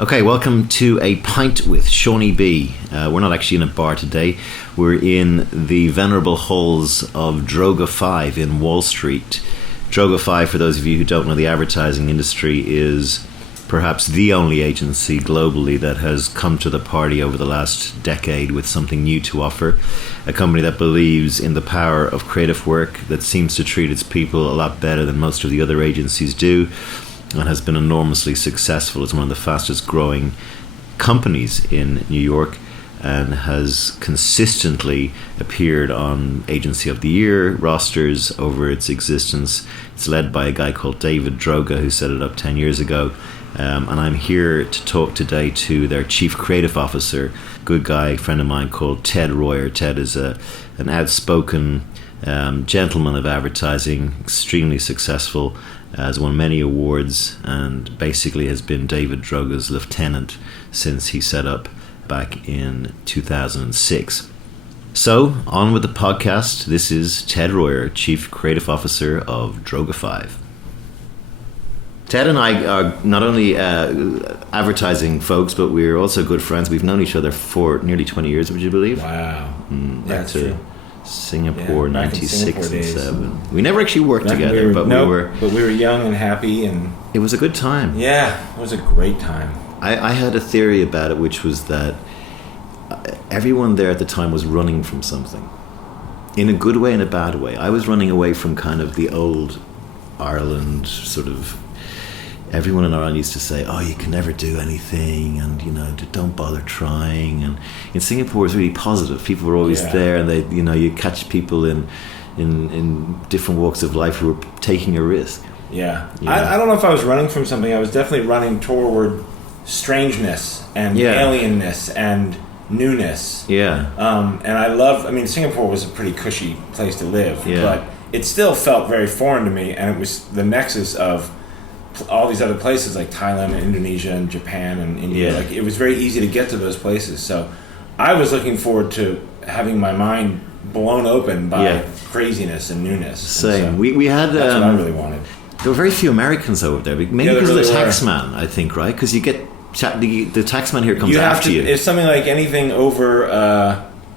Okay, welcome to a Pint with Seaniebee. We're not actually in a bar today. We're in the venerable halls of Droga 5 in Wall Street. Droga 5, for those of you who don't know the advertising industry, is perhaps the only agency globally that has come to the party over the last decade with something new to offer. A company that believes in the power of creative work, that seems to treat its people a lot better than most of the other agencies do, and has been enormously successful. It's one of the fastest growing companies in New York and has consistently appeared on Agency of the Year rosters over its existence. It's led by a guy called David Droga, who set it up 10 years ago. And I'm here to talk today to their Chief Creative Officer, good guy, friend of mine called Ted Royer. Ted is an outspoken gentleman of advertising, extremely successful, has won many awards, and basically has been David Droga's lieutenant since he set up back in 2006. So, on with the podcast. This is Ted Royer, Chief Creative Officer of Droga 5. Ted and I are not only advertising folks, but we're also good friends. We've known each other for nearly 20 years, would you believe? Wow. That's true. Singapore, back 96 in and Singapore 7. We never actually worked together, but we were young and happy, and it was a good time. Yeah, it was a great time. I had a theory about it, which was that everyone there at the time was running from something, in a good way and a bad way. I was running away from kind of the old Ireland sort of. Everyone in Ireland used to say, "Oh, you can never do anything," and don't bother trying. And in Singapore, it was really positive. People were always there, and they, you catch people in different walks of life who were taking a risk. Yeah, I don't know if I was running from something. I was definitely running toward strangeness and alienness and newness. Yeah. And Singapore was a pretty cushy place to live, but it still felt very foreign to me, and it was the nexus of all these other places like Thailand and Indonesia and Japan and India. Like, it was very easy to get to those places. So I was looking forward to having my mind blown open by craziness and newness. Same. And so we had that's what I really wanted. There were very few Americans over there, maybe because of the taxman, I think, right? Because you get the taxman here comes after you. It's something like anything over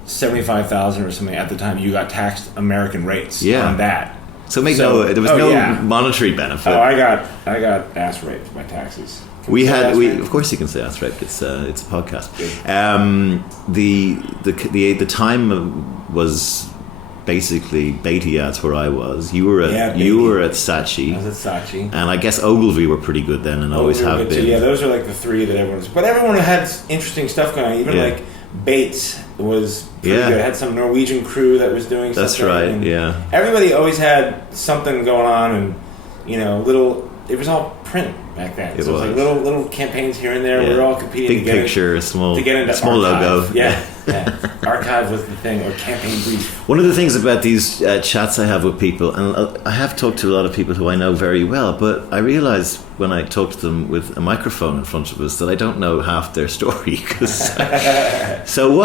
75,000 or something at the time. You got taxed American rates on that. So there was no monetary benefit. Oh, I got ass raped for my taxes. Of course you can say ass raped. It's a podcast. The time was basically Beatty ads where I was. You were at Saatchi. I was at Saatchi. And I guess Ogilvy were pretty good then, and always have been. Yeah, those are like the three that everyone's. But everyone had interesting stuff going on. Even like Bates was pretty good. It had some Norwegian crew that was doing something. That's right. And yeah. Everybody always had something going on, and little. It was all print back then. It was like little campaigns here and there. We were all competing. Big picture, small Archive. logo. Yeah. Archive was the thing, or campaign brief. One of the things about these chats I have with people, and I have talked to a lot of people who I know very well, but I realise when I talk to them with a microphone in front of us that I don't know half their story. So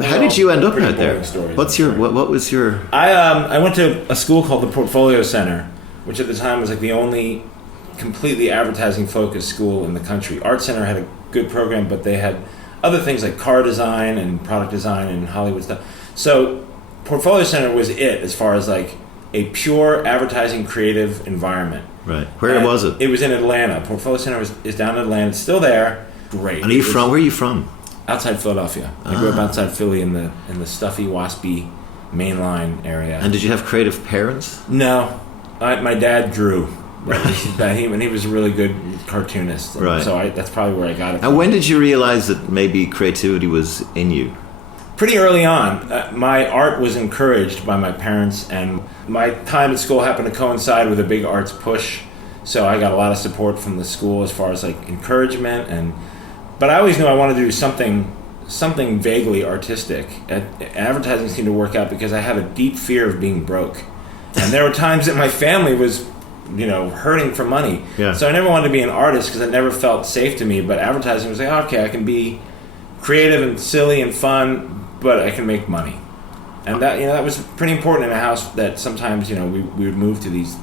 how did you end up out there? What was your? I went to a school called the Portfolio Center, which at the time was like the only completely advertising focused school in the country. Art Center had a good program, but they had other things like car design and product design and Hollywood stuff. So Portfolio Center was it as far as like a pure advertising creative environment. Right. Where was it? It was in Atlanta. Portfolio Center is down in Atlanta. It's still there. Great. And where are you from? Outside Philadelphia. I grew up outside Philly in the stuffy, waspy mainline area. And did you have creative parents? No. My dad drew. And he was a really good cartoonist. Right. So that's probably where I got it from. And when did you realize that maybe creativity was in you? Pretty early on. My art was encouraged by my parents, and my time at school happened to coincide with a big arts push. So I got a lot of support from the school as far as like encouragement, but I always knew I wanted to do something vaguely artistic. Advertising seemed to work out because I had a deep fear of being broke. And there were times that my family was hurting for money. Yeah. So I never wanted to be an artist because it never felt safe to me. But advertising was like, okay, I can be creative and silly and fun, but I can make money. And that was pretty important in a house that sometimes we would move to these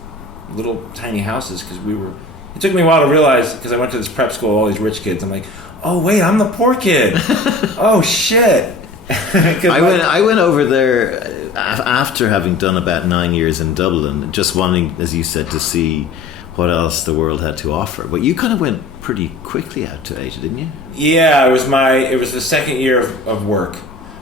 little tiny houses because it took me a while to realize, because I went to this prep school, all these rich kids. I'm like, oh wait, I'm the poor kid. Oh shit. I went over there after having done about 9 years in Dublin, just wanting, as you said, to see what else the world had to offer. But you kind of went pretty quickly out to Asia, didn't you? Yeah, it was the second year of work.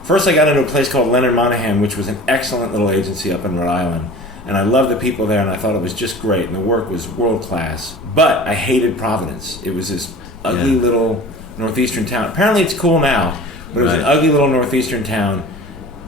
First, I got into a place called Leonard Monahan, which was an excellent little agency up in Rhode Island. And I loved the people there, and I thought it was just great, and the work was world class. But I hated Providence. It was this ugly little northeastern town. Apparently it's cool now, but it was an ugly little northeastern town.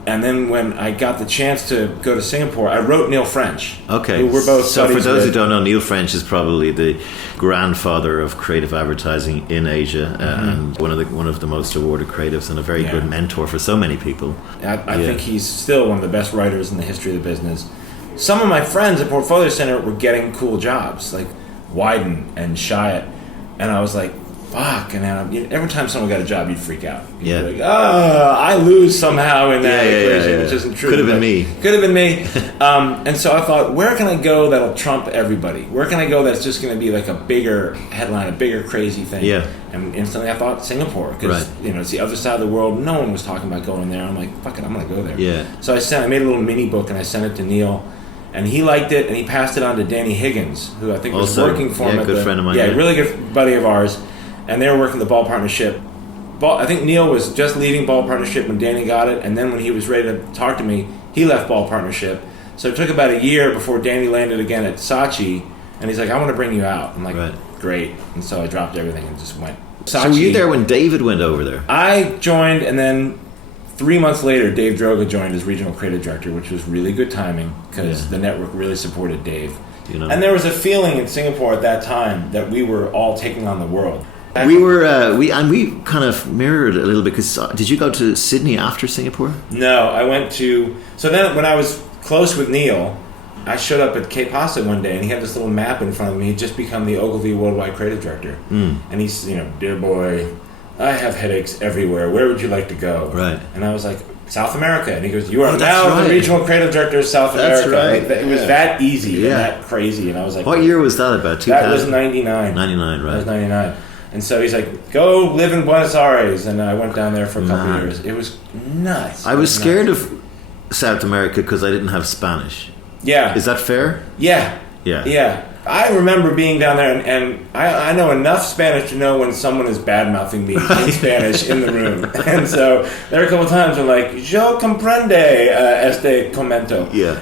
And then when I got the chance to go to Singapore, I wrote Neil French. Okay. Who we're both so for those with. who don't know, Neil French is probably the grandfather of creative advertising in Asia, and one of the most awarded creatives, and a very good mentor for so many people. I think he's still one of the best writers in the history of the business. Some of my friends at Portfolio Center were getting cool jobs, like Wyden and Chiat, and I was like, fuck. And every time someone got a job, you'd freak out. You'd be like, I lose somehow in that equation, which isn't true. Could have been me. Could have been me. And so I thought, where can I go that'll trump everybody? Where can I go that's just going to be like a bigger headline, a bigger crazy thing? Yeah. And instantly I thought Singapore, because it's the other side of the world. No one was talking about going there. I'm like, fuck it, I'm going to go there. Yeah. So I made a little mini book and I sent it to Neil. And he liked it, and he passed it on to Danny Higgins, who I think was working for him. Good friend of mine. Yeah, really good buddy of ours. And they were working the Ball Partnership. I think Neil was just leaving Ball Partnership when Danny got it, and then when he was ready to talk to me, he left Ball Partnership. So it took about a year before Danny landed again at Saatchi, and he's like, I want to bring you out. I'm like, great. And so I dropped everything and just went. Saatchi, so were you there when David went over there? I joined, and then 3 months later, Dave Droga joined as regional creative director, which was really good timing because the network really supported Dave. And there was a feeling in Singapore at that time that we were all taking on the world. We were, we kind of mirrored a little bit, because did you go to Sydney after Singapore? No, I went to, so then when I was close with Neil, I showed up at Cape Pasta one day, and he had this little map in front of me. He'd just become the Ogilvy Worldwide Creative Director. And he's, dear boy, I have headaches everywhere. Where would you like to go? Right. And I was like, South America. And he goes, you are now the regional creative director of South America. Right. Like, it was that easy and that crazy. And I was like, what year was that about? 2000? That was 99. 99, right. That was 99. And so he's like, go live in Buenos Aires. And I went down there for a couple of years. It was nuts. I was scared of South America because I didn't have Spanish. Yeah. Is that fair? Yeah. Yeah. Yeah. I remember being down there, and I know enough Spanish to know when someone is bad-mouthing me in Spanish in the room. And so there are a couple times where like, yo comprende este comento. Yeah.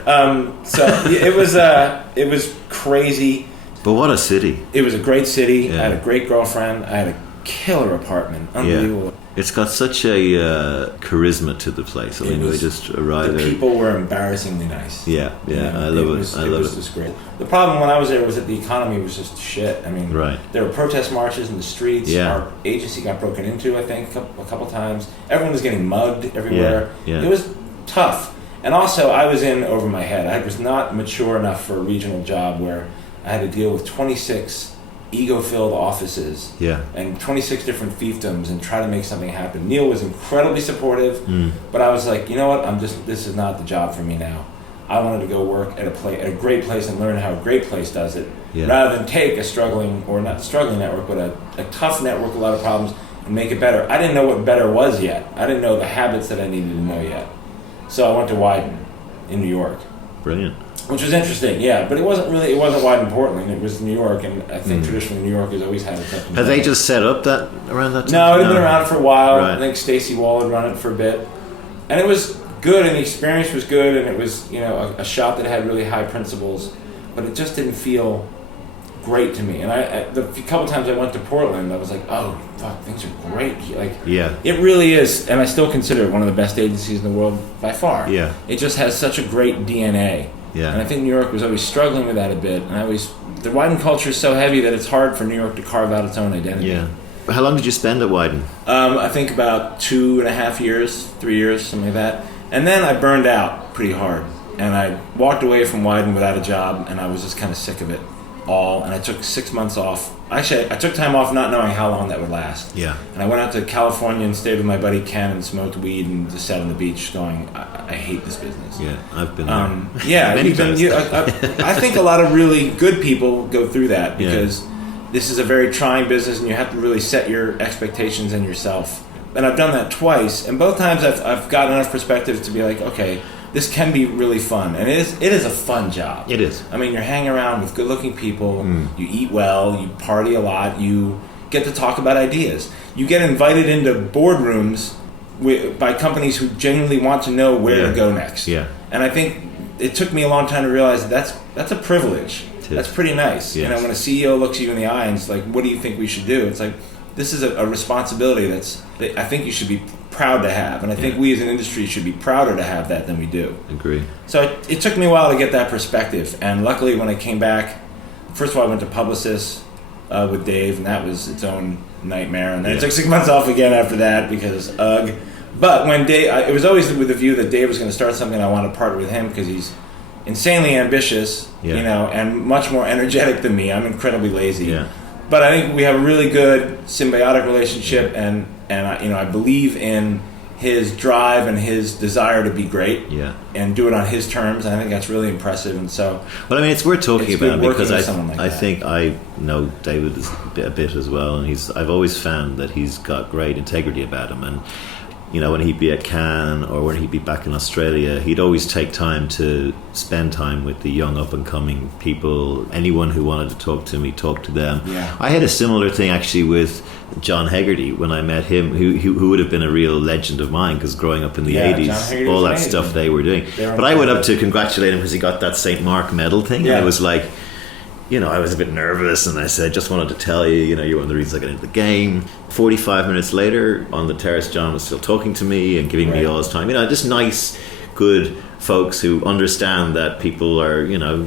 So it was crazy. But what a city. It was a great city. Yeah. I had a great girlfriend. I had a killer apartment. Unbelievable. Yeah. It's got such a charisma to the place. I mean, we just arrived there. The people were embarrassingly nice. Yeah, I love it. It was just great. The problem when I was there was that the economy was just shit. I mean, there were protest marches in the streets. Yeah. Our agency got broken into, I think, a couple times. Everyone was getting mugged everywhere. Yeah. It was tough. And also, I was in over my head. I was not mature enough for a regional job where I had to deal with 26 ego-filled offices and 26 different fiefdoms and try to make something happen. Neil was incredibly supportive, but I was like, you know what? This is not the job for me now. I wanted to go work at a great place and learn how a great place does it, rather than take a struggling, or not struggling network, but a tough network, a lot of problems, and make it better. I didn't know what better was yet. I didn't know the habits that I needed to know yet. So I went to Wyden in New York. Brilliant. Which was interesting, but it wasn't Wyden Portland. It was New York, and I think traditionally New York has always had a tough. Have they just set up that around that time? No, it had been around for a while. Right. I think Stacey Wall had run it for a bit, and it was good, and the experience was good, and it was a shop that had really high principles, but it just didn't feel great to me. And the couple times I went to Portland, I was like, oh fuck, things are great. It really is, and I still consider it one of the best agencies in the world by far. Yeah, it just has such a great DNA. Yeah, and I think New York was always struggling with that a bit, and the Wyden culture is so heavy that it's hard for New York to carve out its own identity. Yeah. How long did you spend at Wyden? I think about 2.5 years, 3 years, something like that. And then I burned out pretty hard, and I walked away from Wyden without a job, and I was just kind of sick of it all, and I took 6 months off. Actually, I took time off not knowing how long that would last. Yeah. And I went out to California and stayed with my buddy Ken and smoked weed and just sat on the beach going, I hate this business. Yeah, I've been there. Yeah, I think a lot of really good people go through that because this is a very trying business and you have to really set your expectations in yourself. And I've done that twice, and both times I've got enough perspective to be like, okay, this can be really fun, and it is a fun job. It is. I mean, you're hanging around with good-looking people, you eat well, you party a lot, you get to talk about ideas. You get invited into boardrooms by companies who genuinely want to know where to go next. Yeah. And I think it took me a long time to realize that's a privilege. That's pretty nice. Yes. You know, when a CEO looks you in the eye and it's like, what do you think we should do? It's like, this is a responsibility that I think you should be proud to have. And I think we as an industry should be prouder to have that than we do. Agree. So it took me a while to get that perspective. And luckily when I came back, first of all, I went to Publicis with Dave, and that was its own nightmare. And then I took 6 months off again after that because, ugh. But when Dave, it was always with the view that Dave was going to start something, I wanted to partner with him because he's insanely ambitious, you know, and much more energetic than me. I'm incredibly lazy. Yeah. But I think we have a really good symbiotic relationship, and I believe in his drive and his desire to be great, and do it on his terms. And I think that's really impressive. And so, well, I mean, it's worth talking about because I think I know David a bit as well, and I've always found that he's got great integrity about him. And you know, when he'd be at Cannes or when he'd be back in Australia, he'd always take time to spend time with the young up-and-coming people. Anyone who wanted to talk to him, he'd talk to them. Yeah. I had a similar thing actually with John Hegarty when I met him, who would have been a real legend of mine because growing up in the 80s, all that stuff they were doing. But I went up to congratulate him because he got that St. Mark medal thing. And it was like, you know, I was a bit nervous, and I said, just wanted to tell you, you know, you're one of the reasons I got into the game. 45 minutes later, on the terrace, John was still talking to me and giving me all his time. You know, just nice, good folks who understand that people are, you know...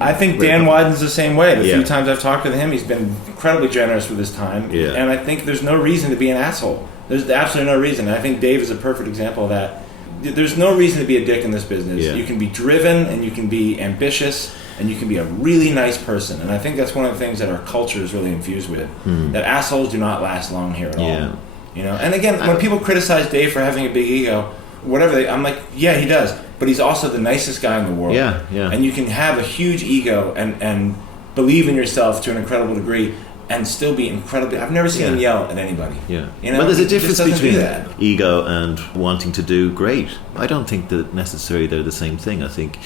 I think Dan Wyden's the same way. The few times I've talked with him, he's been incredibly generous with his time. Yeah. And I think there's no reason to be an asshole. There's absolutely no reason. And I think Dave is a perfect example of that. There's no reason to be a dick in this business. Yeah. You can be driven, and you can be ambitious, and you can be a really nice person. And I think that's one of the things that our culture is really infused with. That assholes do not last long here at all. You know. And again, when people criticize Dave for having a big ego, whatever, I'm like, yeah, he does. But he's also the nicest guy in the world. Yeah. And you can have a huge ego and believe in yourself to an incredible degree and still be incredibly... I've never seen him yell at anybody. Yeah. You know? But there's a difference between ego and wanting to do great. I don't think that necessarily they're the same thing. I think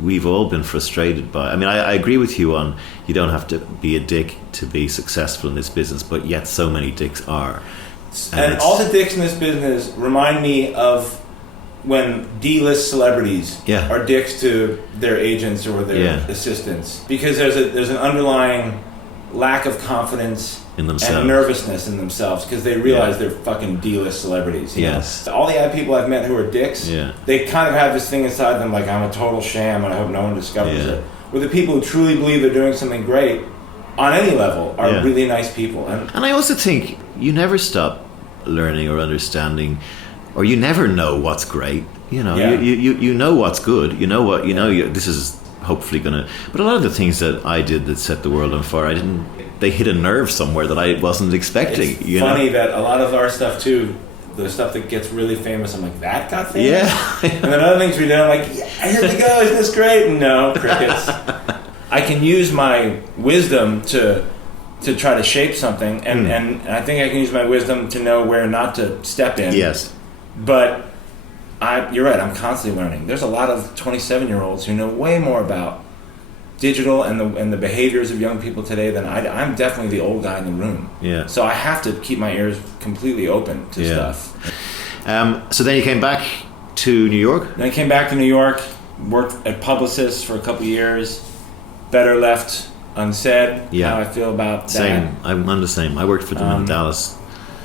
we've all been frustrated by... I mean, I agree with you on you don't have to be a dick to be successful in this business, but yet so many dicks are. And all the dicks in this business remind me of when D-list celebrities are dicks to their agents or their assistants. Because there's an underlying lack of confidence in themselves and nervousness in themselves because they realize they're fucking D-list celebrities. You know? All the other people I've met who are dicks, they kind of have this thing inside them like, I'm a total sham and I hope no one discovers it. Where the people who truly believe they're doing something great on any level are really nice people. And I also think you never stop learning or understanding, or you never know what's great. You know, you know what's good. You know what, you know, this is hopefully gonna, but a lot of the things that I did that set the world on fire, they hit a nerve somewhere that I wasn't expecting. It's funny that a lot of our stuff too, the stuff that gets really famous, I'm like, that got famous? And then other things we did, I'm like, here we go, isn't this great? No, crickets. I can use my wisdom to try to shape something, and I think I can use my wisdom to know where not to step in. But you're right, I'm constantly learning. There's a lot of 27-year-olds who know way more about digital and the behaviors of young people today than I'm definitely the old guy in the room. So I have to keep my ears completely open to stuff. So then you came back to New York? Then I came back to New York, worked at Publicis for a couple of years. Better left unsaid. How I feel about that. Same. I'm the same. I worked for them in Dallas.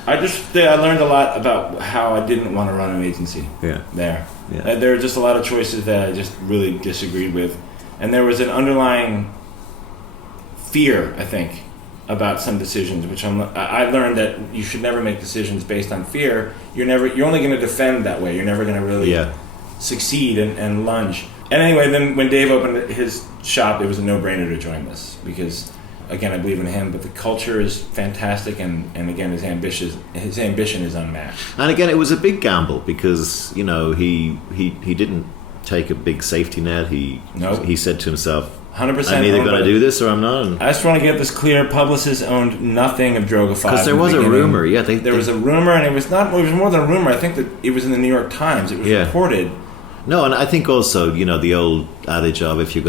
I learned a lot about how I didn't want to run an agency there. There were just a lot of choices that I just really disagreed with. And there was an underlying fear, I think, about some decisions, which I learned that you should never make decisions based on fear. You're only going to defend that way. You're never going to really succeed and lunge. And anyway, then when Dave opened his shop, it was a no-brainer to join this because, again, I believe in him, but the culture is fantastic, and again, his ambition is unmatched. And again, it was a big gamble because, you know, he didn't take a big safety net. He said to himself, 100%. I'm either going to do this or I'm not. I just want to get this clear. Publicis owned nothing of Droga 5. Because there was a rumor, yeah. There was a rumor, and it was more than a rumor. I think that it was in the New York Times. It was reported. No, and I think also, the old adage of if you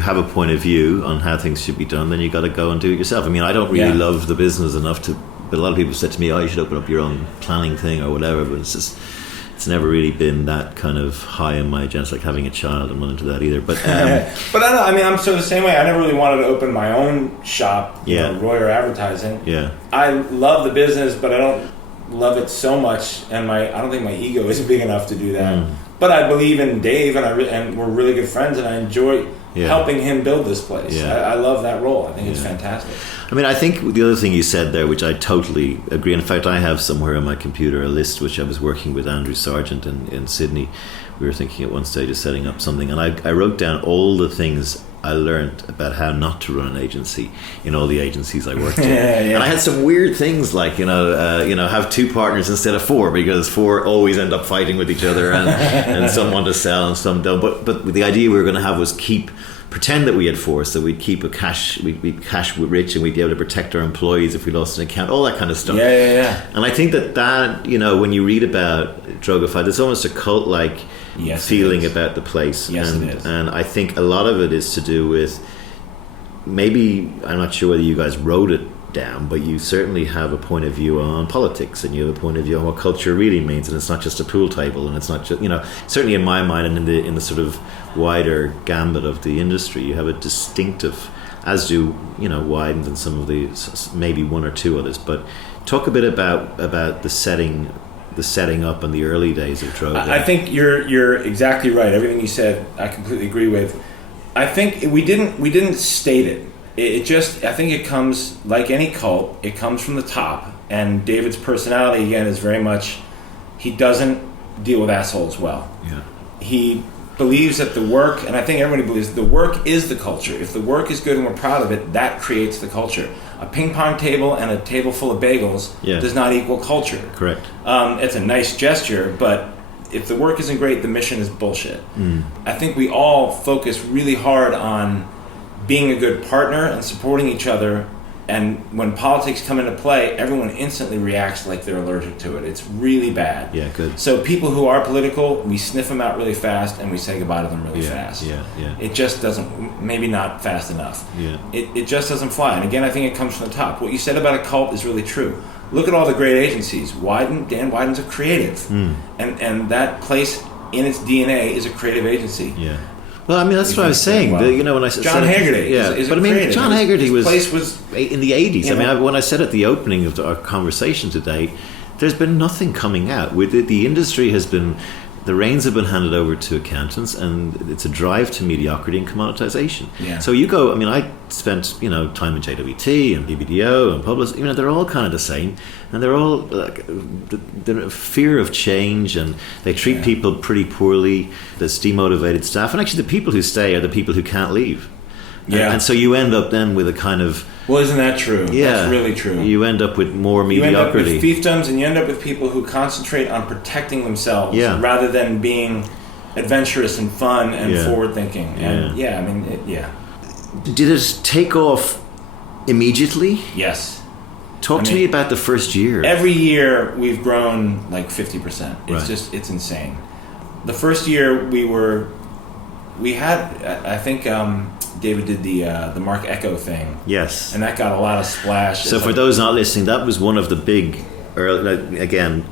have a point of view on how things should be done, then you got to go and do it yourself. I mean, I don't really love the business enough to, but a lot of people said to me, "Oh, you should open up your own planning thing or whatever." But it's never really been that kind of high on my agenda. It's like having a child. I'm not into that either. But but I don't know. I mean, I'm sort of the same way. I never really wanted to open my own shop, Royer Advertising. Yeah, I love the business, but I don't love it so much, and I don't think my ego is big enough to do that. But I believe in Dave, and we're really good friends, and I enjoy helping him build this place. I love that role. I think it's fantastic. I mean, I think the other thing you said there, which I totally agree. In fact, I have somewhere on my computer a list which I was working with Andrew Sargent in Sydney. We were thinking at one stage of setting up something, and I wrote down all the things I learned about how not to run an agency in all the agencies I worked in. And I had some weird things like, have 2 partners instead of 4 because 4 always end up fighting with each other and some want to sell and some don't. But the idea we were going to have was pretend that we had 4, so we'd keep we'd be cash rich and we'd be able to protect our employees if we lost an account, all that kind of stuff. And I think that when you read about Droga 5, there's almost a cult-like feeling about the place. Yes, it is. And I think a lot of it is to do with, maybe, I'm not sure whether you guys wrote it down, but you certainly have a point of view on politics, and you have a point of view on what culture really means, and it's not just a pool table, and it's not just, certainly in my mind and in the sort of wider gambit of the industry, you have a distinctive, as do Wyden's and some of the, maybe 1 or 2 others. But talk a bit about the setting up in the early days of Droga. I think you're exactly right. Everything you said, I completely agree with. I think we didn't state it. I think it comes, like any cult, it comes from the top. And David's personality, again, is very much, he doesn't deal with assholes well. Yeah. He believes that the work, and I think everybody believes the work is the culture. If the work is good and we're proud of it, that creates the culture. A ping pong table and a table full of bagels does not equal culture. Correct. It's a nice gesture, but if the work isn't great, the mission is bullshit. I think we all focus really hard on being a good partner and supporting each other, and when politics come into play, everyone instantly reacts like they're allergic to it. It's really bad. Yeah, good. So people who are political, we sniff them out really fast and we say goodbye to them really fast. Yeah. It just doesn't, maybe not fast enough. Yeah. It just doesn't fly. And again, I think it comes from the top. What you said about a cult is really true. Look at all the great agencies. Dan Wyden's a creative. And that place in its DNA is a creative agency. Yeah. Well, I mean, that's what I was saying. Well. When I said John Haggerty, but I mean, creative. John Haggerty was place in the 80s. I mean, when I said at the opening of our conversation today, there's been nothing coming out. With it, the industry has been, the reins have been handed over to accountants, and it's a drive to mediocrity and commoditization. Yeah. So you go. I mean, I spent time in JWT and BBDO and Publicis. They're all kind of the same, and they're all the fear of change, and they treat people pretty poorly. There's demotivated staff, and actually the people who stay are the people who can't leave. And so you end up then with a kind of, well, isn't that true? Yeah, that's really true. You end up with more mediocrity. You end up with fiefdoms, and you end up with people who concentrate on protecting themselves rather than being adventurous and fun and forward-thinking. And Did it take off immediately? Yes. Talk to me about the first year. Every year we've grown like 50%. It's insane. The first year we had, I think David did the Mark Echo thing. Yes. And that got a lot of splash. So for those not listening, that was one of the big, again,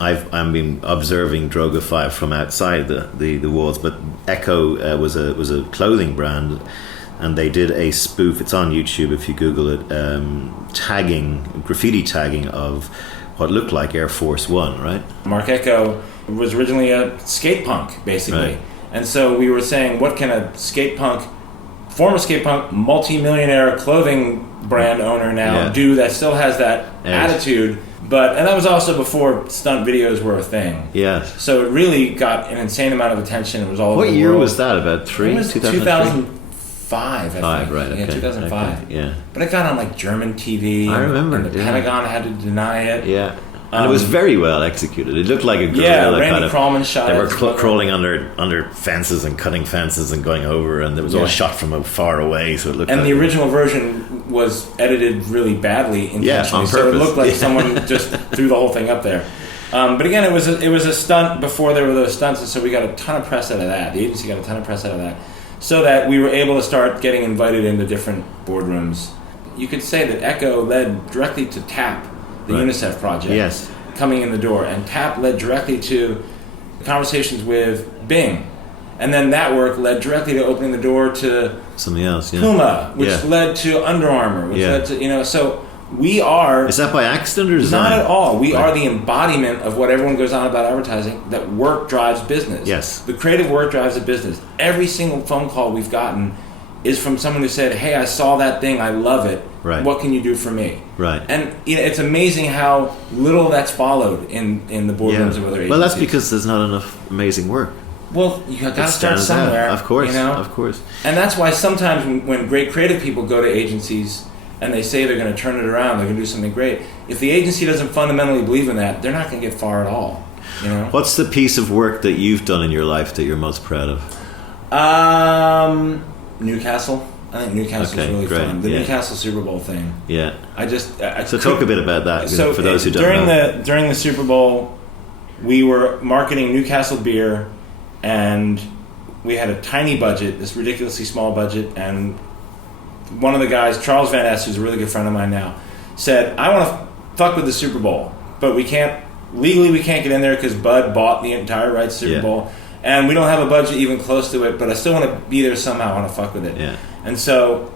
I've been observing Droga 5 from outside the walls, but Echo was a clothing brand, and they did a spoof. It's on YouTube if you Google it. Graffiti tagging of what looked like Air Force One, right? Mark Echo was originally a skate punk, basically. Right. And so we were saying, what can a former skate punk, multi-millionaire clothing brand owner now do that still has that attitude? And that was also before stunt videos were a thing. Yeah. So it really got an insane amount of attention. It was all over the world. What year was that? About 2005, I think. Right, okay. Yeah, 2005. Okay, yeah. But it got on like German TV. I remember. And the Pentagon had to deny it. Yeah. And it was very well executed. It looked like a guerrilla Randy kind of. Krallman shot They it. were crawling under fences and cutting fences and going over, and it was all shot from far away, so it looked. And like the original version was edited really badly intentionally, on so it purpose. looked like someone just threw the whole thing up there. But again, it was a stunt before there were those stunts, and so we got a ton of press out of that. The agency got a ton of press out of that, so that we were able to start getting invited into different boardrooms. You could say that Echo led directly to TAP, the UNICEF project. Yes. Coming in the door, and TAP led directly to conversations with Bing, and then that work led directly to opening the door to something else, Puma, which led to Under Armour, which led to so we are. Is that by accident or design? Not at all. We are the embodiment of what everyone goes on about advertising. That work drives business. Yes, the creative work drives a business. Every single phone call we've gotten is from someone who said, "Hey, I saw that thing. I love it. Right. What can you do for me?" Right. And it's amazing how little that's followed in the boardrooms of other agencies. Well, that's because there's not enough amazing work. Well, you got to start somewhere. Of course, Of course. And that's why sometimes when great creative people go to agencies and they say they're going to turn it around, they're going to do something great, if the agency doesn't fundamentally believe in that, they're not going to get far at all. What's the piece of work that you've done in your life that you're most proud of? Newcastle. I think Newcastle's really fun. The Newcastle Super Bowl thing. Yeah. So talk a bit about that for those who don't know. During the Super Bowl, we were marketing Newcastle beer, and we had a tiny budget, this ridiculously small budget, and one of the guys, Charles Van Ness, who's a really good friend of mine now, said, "I want to fuck with the Super Bowl, but we can't get in there because Bud bought the entire rights to Super Bowl, and we don't have a budget even close to it, but I still want to be there somehow. I want to fuck with it." Yeah. And so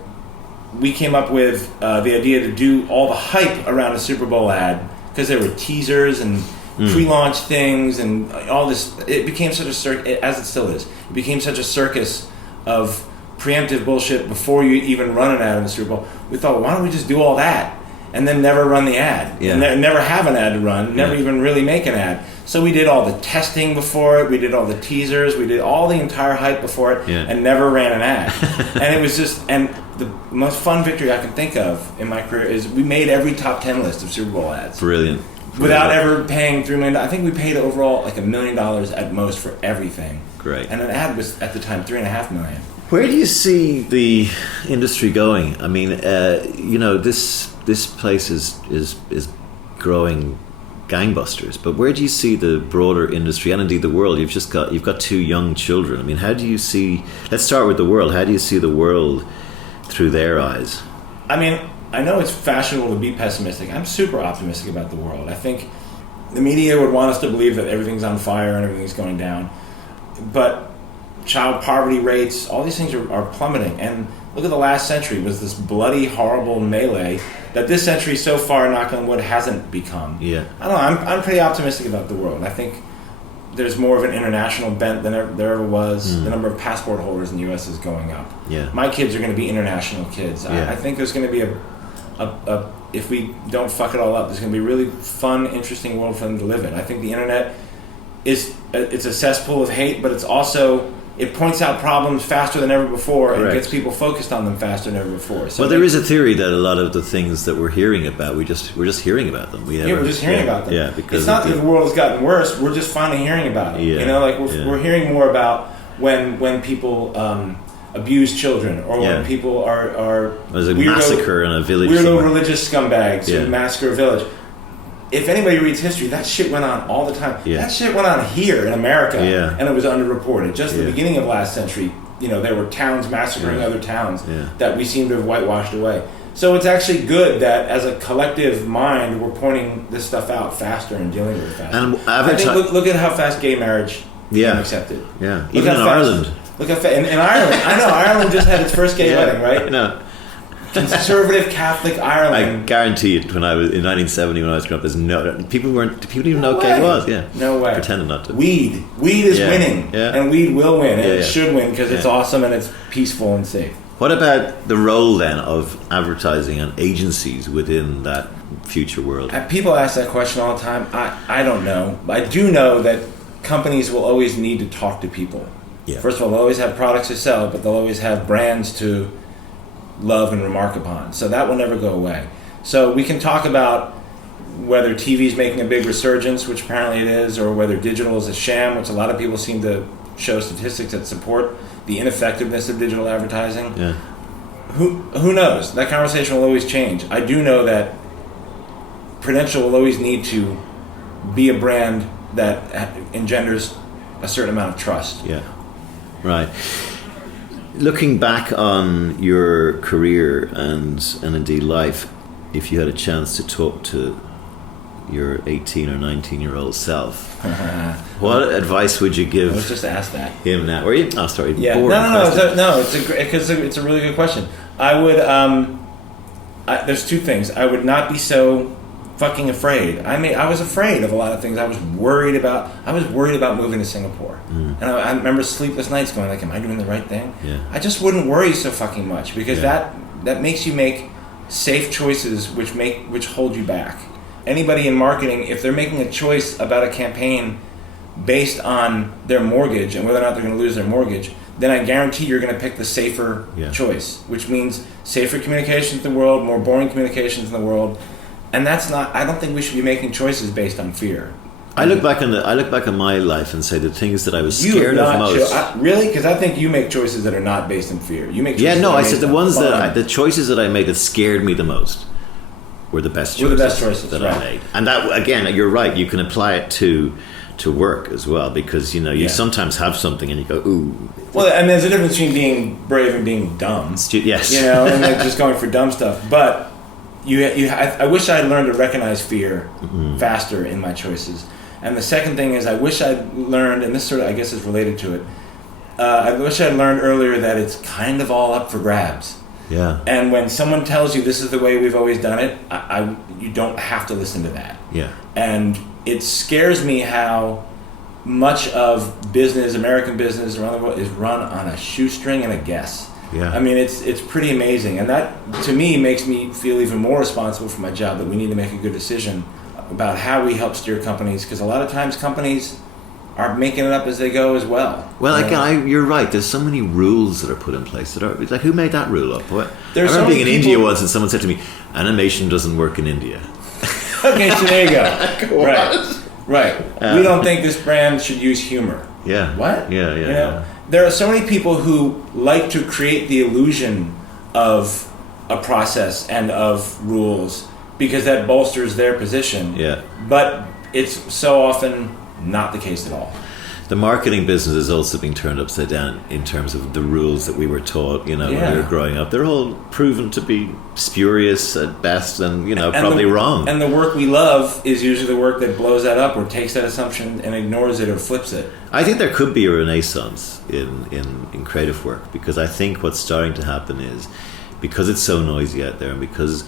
we came up with the idea to do all the hype around a Super Bowl ad, because there were teasers and pre-launch things and all this. It became such a circus, as it still is. It became such a circus of preemptive bullshit before you even run an ad in the Super Bowl. We thought, well, why don't we just do all that and then never run the ad, and never have an ad to run, never even really make an ad. So we did all the testing before it, we did all the teasers, we did all the entire hype before it, and never ran an ad. And it was just, and the most fun victory I can think of in my career is we made every top 10 list of Super Bowl ads. Brilliant. Without ever paying $3 million. I think we paid overall like $1 million at most for everything. Great. And an ad was at the time $3.5 million. Where do you see the industry going? I mean, this place is growing gangbusters, but where do you see the broader industry and indeed the world? You've got two young children. I mean, how do you see? Let's start with the world. How do you see the world through their eyes? I mean, I know it's fashionable to be pessimistic. I'm super optimistic about the world. I think the media would want us to believe that everything's on fire and everything's going down, but child poverty rates, all these things are plummeting. And look at the last century. It was this bloody, horrible melee that this century so far, knock on wood, hasn't become. Yeah. I don't know. I'm pretty optimistic about the world. I think there's more of an international bent than there ever was. The number of passport holders in the U.S. is going up. Yeah. My kids are going to be international kids. Yeah. I think there's going to be a if we don't fuck it all up, there's going to be a really fun, interesting world for them to live in. I think the internet it's a cesspool of hate, but it's also, it points out problems faster than ever before. Correct. And gets people focused on them faster than ever before. So well, there is a theory that a lot of the things that we're hearing about, we're just hearing about them. We're just hearing about them. Yeah, because it's not that the world has gotten worse. We're just finally hearing about it. Yeah. We're hearing more about when people abuse children, or when people are there's a massacre in a village. Weirdo religious scumbags who Yeah. massacre a village. If anybody reads history, that shit went on all the time. Yeah. That shit went on here in America, Yeah. and it was underreported. Just at the Yeah. beginning of last century, there were towns massacring other towns that we seem to have whitewashed away. So it's actually good that as a collective mind, we're pointing this stuff out faster and dealing with it faster. And I think look at how fast gay marriage became accepted. Yeah, Look even in how fast- Ireland. Look how fast, in Ireland. I know, Ireland just had its first gay wedding, right? No. Conservative Catholic Ireland. I guarantee it. When I was in 1970, when I was growing up, people didn't even know what gay was. Yeah, no way. Pretended not to. Weed is winning, and weed will win, and it should win because it's awesome and it's peaceful and safe. What about the role then of advertising and agencies within that future world? People ask that question all the time. I don't know. I do know that companies will always need to talk to people. Yeah. First of all, they'll always have products to sell, but they'll always have brands to love and remark upon. So that will never go away. So we can talk about whether TV is making a big resurgence, which apparently it is, or whether digital is a sham, which a lot of people seem to show statistics that support the ineffectiveness of digital advertising. Yeah. Who knows? That conversation will always change. I do know that Prudential will always need to be a brand that engenders a certain amount of trust. Yeah. Right. Looking back on your career and indeed life, if you had a chance to talk to your 18 or 19-year-old self, what advice would you give? I was just asked that. Him now? Were you? Oh, sorry. Yeah. No. It's a really good question. I would. There's two things. I would not be so fucking afraid. I was afraid of a lot of things. I was worried about moving to Singapore, and I remember sleepless nights going like, "Am I doing the right thing?" Yeah. I just wouldn't worry so fucking much because that makes you make safe choices, which hold you back. Anybody in marketing, if they're making a choice about a campaign based on their mortgage and whether or not they're going to lose their mortgage, then I guarantee you're going to pick the safer choice, which means safer communications in the world, more boring communications in the world. And that's not. I don't think we should be making choices based on fear. I look back on my life and say the things that I was scared of most. Really? Because I think you make choices that are not based in fear. You make choices I said the ones the choices that I made that scared me the most were the best choices that I made. And that, again, you're right. You can apply it to work as well, because you sometimes have something and you go, ooh. Well, and there's a difference between being brave and being dumb. Yes. And like just going for dumb stuff. But I wish I had learned to recognize fear faster in my choices. And the second thing is, I wish I'd learned, and this sort of I guess is related to it. I wish I'd learned earlier that it's kind of all up for grabs. Yeah. And when someone tells you this is the way we've always done it, you don't have to listen to that. Yeah. And it scares me how much of business, American business around the world, is run on a shoestring and a guess. Yeah. I mean, it's pretty amazing. And that, to me, makes me feel even more responsible for my job, that we need to make a good decision about how we help steer companies, because a lot of times companies are making it up as they go as well. Well, again, you're right. There's so many rules that are put in place that are like, who made that rule up? What? I remember being in India once, and someone said to me, "Animation doesn't work in India." Okay, so there you go. Right. We don't think this brand should use humor. Yeah. What? Yeah. There are so many people who like to create the illusion of a process and of rules because that bolsters their position. Yeah. But it's so often not the case at all. The marketing business is also being turned upside down in terms of the rules that we were taught, when we were growing up. They're all proven to be spurious at best and probably wrong. And the work we love is usually the work that blows that up or takes that assumption and ignores it or flips it. I think there could be a renaissance in creative work, because I think what's starting to happen is, because it's so noisy out there and because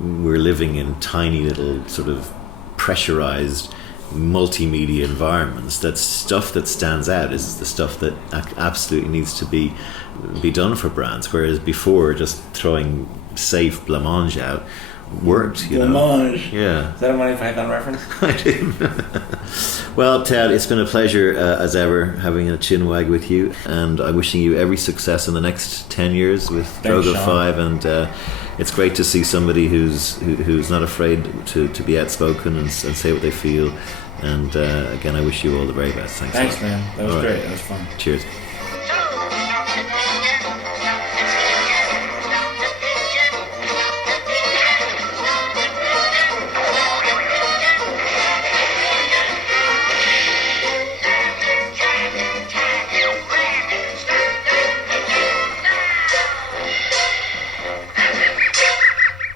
we're living in tiny little sort of pressurized multimedia environments, that stuff that stands out is the stuff that absolutely needs to be done for brands, whereas before just throwing safe blancmange out worked. Blancmange. Yeah. Is that a Monty Python reference? I do. Well, Ted, it's been a pleasure as ever having a chin wag with you, and I'm wishing you every success in the next 10 years with Droga 5, and it's great to see somebody who's not afraid to be outspoken and say what they feel. And again, I wish you all the very best. Thanks, man. That was great. That was fun. Cheers.